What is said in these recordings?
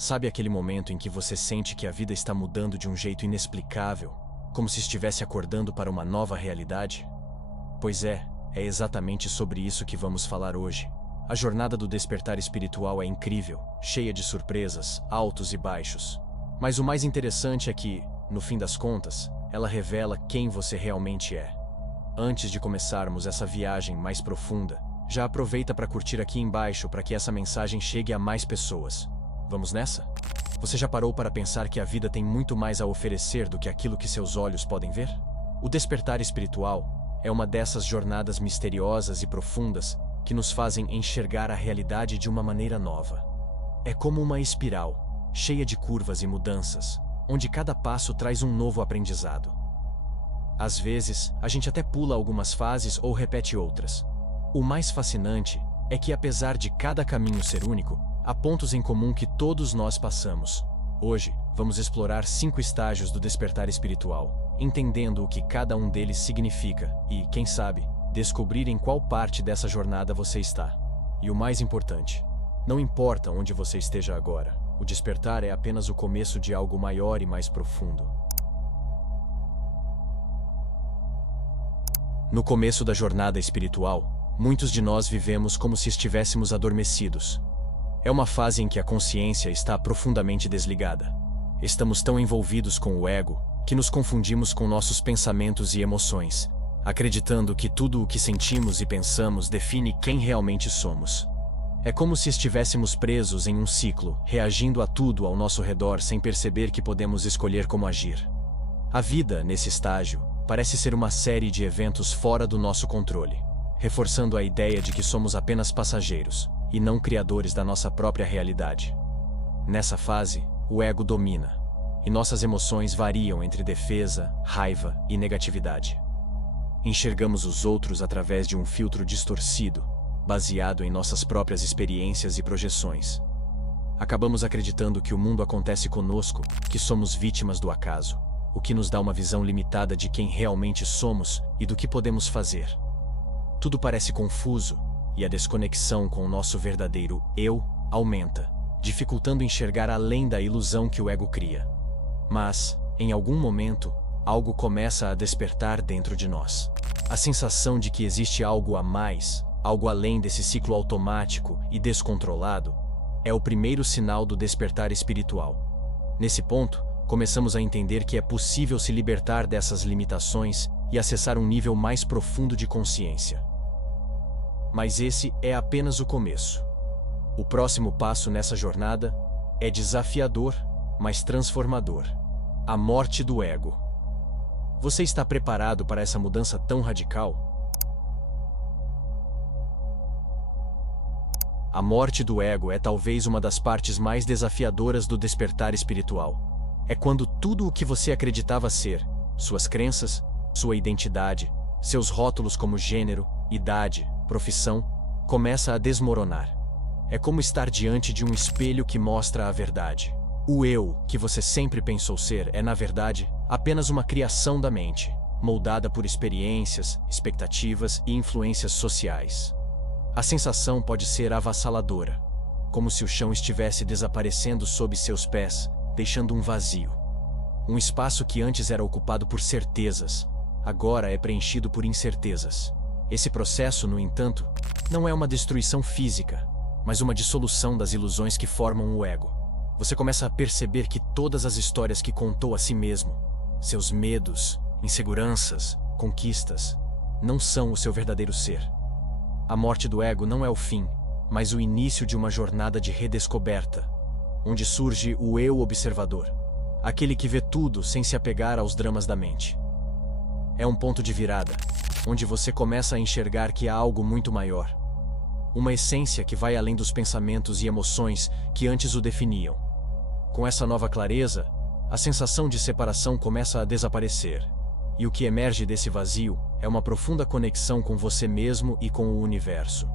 Sabe aquele momento em que você sente que a vida está mudando de um jeito inexplicável, como se estivesse acordando para uma nova realidade? Pois é exatamente sobre isso que vamos falar hoje. A jornada do despertar espiritual é incrível, cheia de surpresas, altos e baixos. Mas o mais interessante é que, no fim das contas, ela revela quem você realmente é. Antes de começarmos essa viagem mais profunda, já aproveita para curtir aqui embaixo para que essa mensagem chegue a mais pessoas. Vamos nessa? Você já parou para pensar que a vida tem muito mais a oferecer do que aquilo que seus olhos podem ver? O despertar espiritual é uma dessas jornadas misteriosas e profundas que nos fazem enxergar a realidade de uma maneira nova. É como uma espiral, cheia de curvas e mudanças, onde cada passo traz um novo aprendizado. Às vezes, a gente até pula algumas fases ou repete outras. O mais fascinante é que, apesar de cada caminho ser único, há pontos em comum que todos nós passamos. Hoje, vamos explorar 5 estágios do despertar espiritual, entendendo o que cada um deles significa e, quem sabe, descobrir em qual parte dessa jornada você está. E o mais importante, não importa onde você esteja agora, o despertar é apenas o começo de algo maior e mais profundo. No começo da jornada espiritual, muitos de nós vivemos como se estivéssemos adormecidos. É uma fase em que a consciência está profundamente desligada. Estamos tão envolvidos com o ego que nos confundimos com nossos pensamentos e emoções, acreditando que tudo o que sentimos e pensamos define quem realmente somos. É como se estivéssemos presos em um ciclo, reagindo a tudo ao nosso redor sem perceber que podemos escolher como agir. A vida, nesse estágio, parece ser uma série de eventos fora do nosso controle, reforçando a ideia de que somos apenas passageiros e não criadores da nossa própria realidade. Nessa fase, o ego domina, e nossas emoções variam entre defesa, raiva e negatividade. Enxergamos os outros através de um filtro distorcido, baseado em nossas próprias experiências e projeções. Acabamos acreditando que o mundo acontece conosco, que somos vítimas do acaso, o que nos dá uma visão limitada de quem realmente somos e do que podemos fazer. Tudo parece confuso, e a desconexão com o nosso verdadeiro eu aumenta, dificultando enxergar além da ilusão que o ego cria. Mas, em algum momento, algo começa a despertar dentro de nós. A sensação de que existe algo a mais, algo além desse ciclo automático e descontrolado, é o primeiro sinal do despertar espiritual. Nesse ponto, começamos a entender que é possível se libertar dessas limitações e acessar um nível mais profundo de consciência. Mas esse é apenas o começo. O próximo passo nessa jornada é desafiador, mas transformador. A morte do ego. Você está preparado para essa mudança tão radical? A morte do ego é talvez uma das partes mais desafiadoras do despertar espiritual. É quando tudo o que você acreditava ser, suas crenças, sua identidade, seus rótulos como gênero, idade, profissão, começa a desmoronar. É como estar diante de um espelho que mostra a verdade. O eu que você sempre pensou ser é, na verdade, apenas uma criação da mente, moldada por experiências, expectativas e influências sociais. A sensação pode ser avassaladora, como se o chão estivesse desaparecendo sob seus pés, deixando um vazio. Um espaço que antes era ocupado por certezas, agora é preenchido por incertezas. Esse processo, no entanto, não é uma destruição física, mas uma dissolução das ilusões que formam o ego. Você começa a perceber que todas as histórias que contou a si mesmo, seus medos, inseguranças, conquistas, não são o seu verdadeiro ser. A morte do ego não é o fim, mas o início de uma jornada de redescoberta, onde surge o eu observador, aquele que vê tudo sem se apegar aos dramas da mente. É um ponto de virada, onde você começa a enxergar que há algo muito maior. Uma essência que vai além dos pensamentos e emoções que antes o definiam. Com essa nova clareza, a sensação de separação começa a desaparecer, e o que emerge desse vazio é uma profunda conexão com você mesmo e com o universo.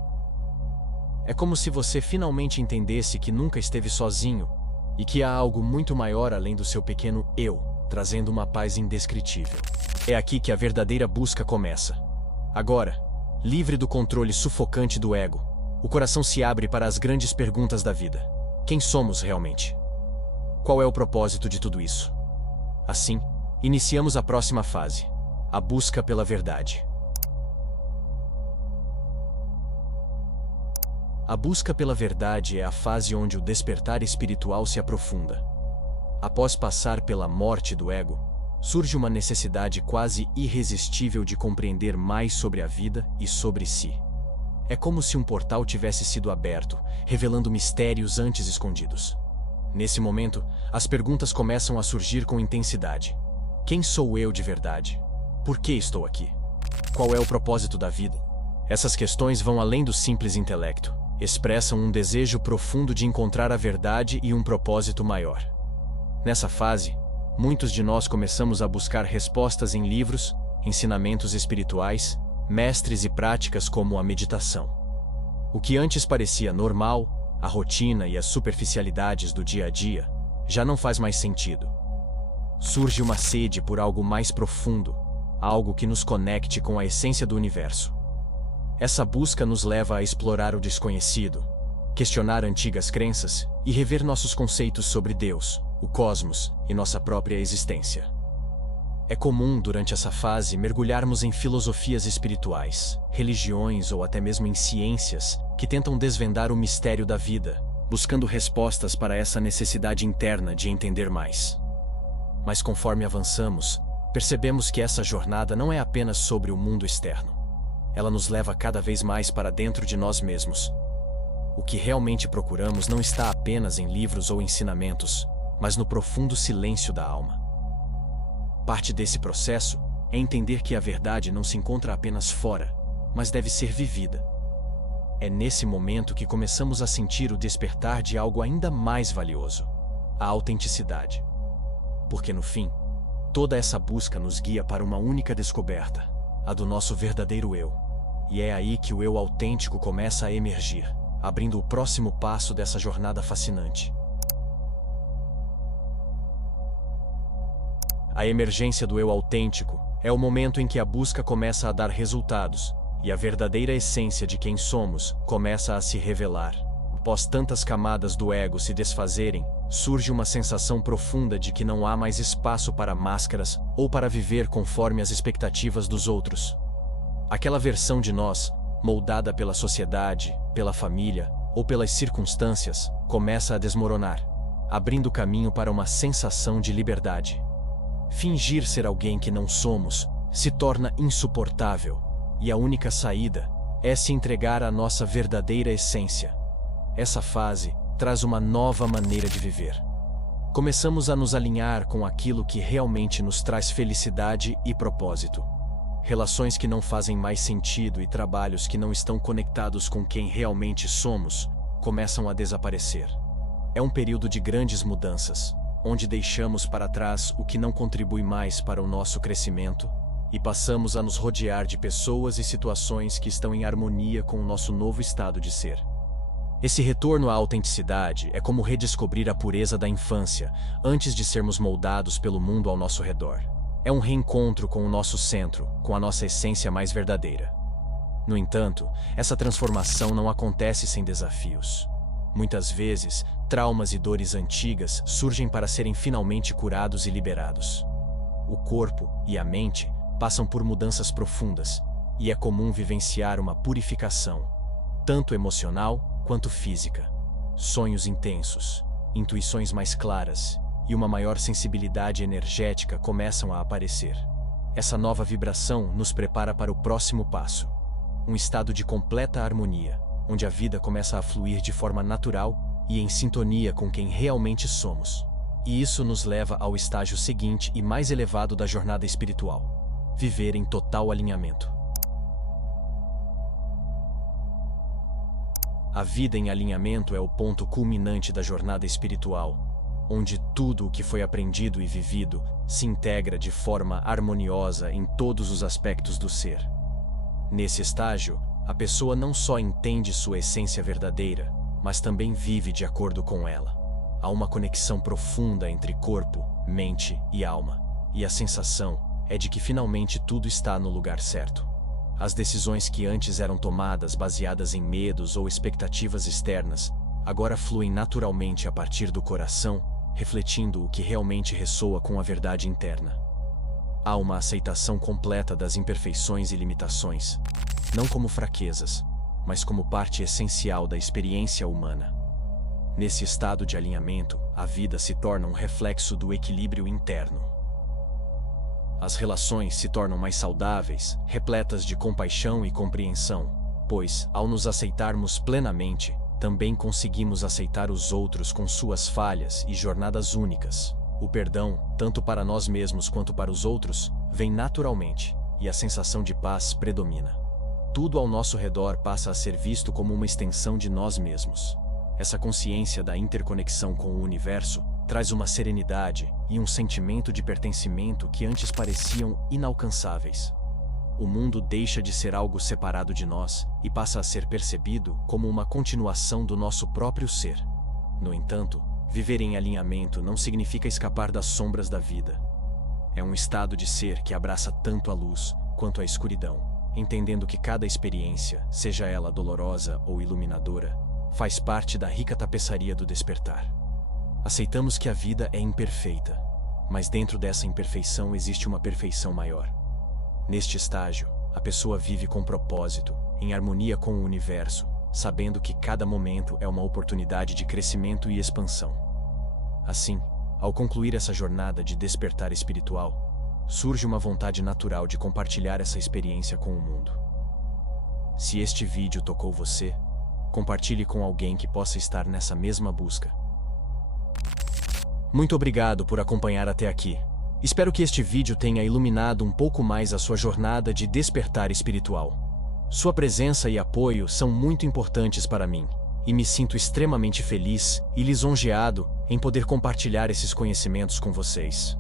É como se você finalmente entendesse que nunca esteve sozinho, e que há algo muito maior além do seu pequeno eu, trazendo uma paz indescritível. É aqui que a verdadeira busca começa. Agora, livre do controle sufocante do ego, o coração se abre para as grandes perguntas da vida. Quem somos realmente? Qual é o propósito de tudo isso? Assim, iniciamos a próxima fase, a busca pela verdade. A busca pela verdade é a fase onde o despertar espiritual se aprofunda. Após passar pela morte do ego, surge uma necessidade quase irresistível de compreender mais sobre a vida e sobre si. É como se um portal tivesse sido aberto, revelando mistérios antes escondidos. Nesse momento, as perguntas começam a surgir com intensidade. Quem sou eu de verdade? Por que estou aqui? Qual é o propósito da vida? Essas questões vão além do simples intelecto. Expressam um desejo profundo de encontrar a verdade e um propósito maior. Nessa fase, muitos de nós começamos a buscar respostas em livros, ensinamentos espirituais, mestres e práticas como a meditação. O que antes parecia normal, a rotina e as superficialidades do dia a dia, já não faz mais sentido. Surge uma sede por algo mais profundo, algo que nos conecte com a essência do universo. Essa busca nos leva a explorar o desconhecido, questionar antigas crenças e rever nossos conceitos sobre Deus, o cosmos e nossa própria existência. É comum, durante essa fase, mergulharmos em filosofias espirituais, religiões ou até mesmo em ciências que tentam desvendar o mistério da vida, buscando respostas para essa necessidade interna de entender mais. Mas conforme avançamos, percebemos que essa jornada não é apenas sobre o mundo externo. Ela nos leva cada vez mais para dentro de nós mesmos. O que realmente procuramos não está apenas em livros ou ensinamentos, mas no profundo silêncio da alma. Parte desse processo é entender que a verdade não se encontra apenas fora, mas deve ser vivida. É nesse momento que começamos a sentir o despertar de algo ainda mais valioso: a autenticidade. Porque no fim, toda essa busca nos guia para uma única descoberta, a do nosso verdadeiro eu. E é aí que o eu autêntico começa a emergir, abrindo o próximo passo dessa jornada fascinante. A emergência do eu autêntico é o momento em que a busca começa a dar resultados, e a verdadeira essência de quem somos começa a se revelar. Após tantas camadas do ego se desfazerem, surge uma sensação profunda de que não há mais espaço para máscaras ou para viver conforme as expectativas dos outros. Aquela versão de nós, moldada pela sociedade, pela família ou pelas circunstâncias, começa a desmoronar, abrindo caminho para uma sensação de liberdade. Fingir ser alguém que não somos se torna insuportável, e a única saída é se entregar à nossa verdadeira essência. Essa fase traz uma nova maneira de viver. Começamos a nos alinhar com aquilo que realmente nos traz felicidade e propósito. Relações que não fazem mais sentido e trabalhos que não estão conectados com quem realmente somos começam a desaparecer. É um período de grandes mudanças, onde deixamos para trás o que não contribui mais para o nosso crescimento e passamos a nos rodear de pessoas e situações que estão em harmonia com o nosso novo estado de ser. Esse retorno à autenticidade é como redescobrir a pureza da infância antes de sermos moldados pelo mundo ao nosso redor. É um reencontro com o nosso centro, com a nossa essência mais verdadeira. No entanto, essa transformação não acontece sem desafios. Muitas vezes, traumas e dores antigas surgem para serem finalmente curados e liberados. O corpo e a mente passam por mudanças profundas, e é comum vivenciar uma purificação, tanto emocional quanto física. Sonhos intensos, intuições mais claras e uma maior sensibilidade energética começam a aparecer. Essa nova vibração nos prepara para o próximo passo, um estado de completa harmonia, onde a vida começa a fluir de forma natural e em sintonia com quem realmente somos. E isso nos leva ao estágio seguinte e mais elevado da jornada espiritual: viver em total alinhamento. A vida em alinhamento é o ponto culminante da jornada espiritual, onde tudo o que foi aprendido e vivido se integra de forma harmoniosa em todos os aspectos do ser. Nesse estágio, a pessoa não só entende sua essência verdadeira, mas também vive de acordo com ela. Há uma conexão profunda entre corpo, mente e alma, e a sensação é de que finalmente tudo está no lugar certo. As decisões que antes eram tomadas baseadas em medos ou expectativas externas, agora fluem naturalmente a partir do coração, refletindo o que realmente ressoa com a verdade interna. Há uma aceitação completa das imperfeições e limitações, não como fraquezas, mas como parte essencial da experiência humana. Nesse estado de alinhamento, a vida se torna um reflexo do equilíbrio interno. As relações se tornam mais saudáveis, repletas de compaixão e compreensão, pois, ao nos aceitarmos plenamente, também conseguimos aceitar os outros com suas falhas e jornadas únicas. O perdão, tanto para nós mesmos quanto para os outros, vem naturalmente, e a sensação de paz predomina. Tudo ao nosso redor passa a ser visto como uma extensão de nós mesmos. Essa consciência da interconexão com o universo traz uma serenidade e um sentimento de pertencimento que antes pareciam inalcançáveis. O mundo deixa de ser algo separado de nós e passa a ser percebido como uma continuação do nosso próprio ser. No entanto, viver em alinhamento não significa escapar das sombras da vida. É um estado de ser que abraça tanto a luz quanto a escuridão, entendendo que cada experiência, seja ela dolorosa ou iluminadora, faz parte da rica tapeçaria do despertar. Aceitamos que a vida é imperfeita, mas dentro dessa imperfeição existe uma perfeição maior. Neste estágio, a pessoa vive com propósito, em harmonia com o universo, sabendo que cada momento é uma oportunidade de crescimento e expansão. Assim, ao concluir essa jornada de despertar espiritual, surge uma vontade natural de compartilhar essa experiência com o mundo. Se este vídeo tocou você, compartilhe com alguém que possa estar nessa mesma busca. Muito obrigado por acompanhar até aqui. Espero que este vídeo tenha iluminado um pouco mais a sua jornada de despertar espiritual. Sua presença e apoio são muito importantes para mim, e me sinto extremamente feliz e lisonjeado em poder compartilhar esses conhecimentos com vocês.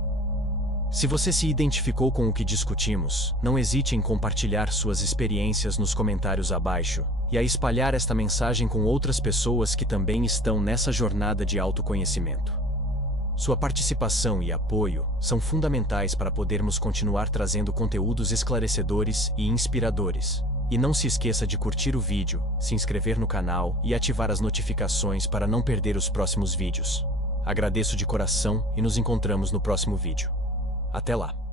Se você se identificou com o que discutimos, não hesite em compartilhar suas experiências nos comentários abaixo e a espalhar esta mensagem com outras pessoas que também estão nessa jornada de autoconhecimento. Sua participação e apoio são fundamentais para podermos continuar trazendo conteúdos esclarecedores e inspiradores. E não se esqueça de curtir o vídeo, se inscrever no canal e ativar as notificações para não perder os próximos vídeos. Agradeço de coração e nos encontramos no próximo vídeo. Até lá!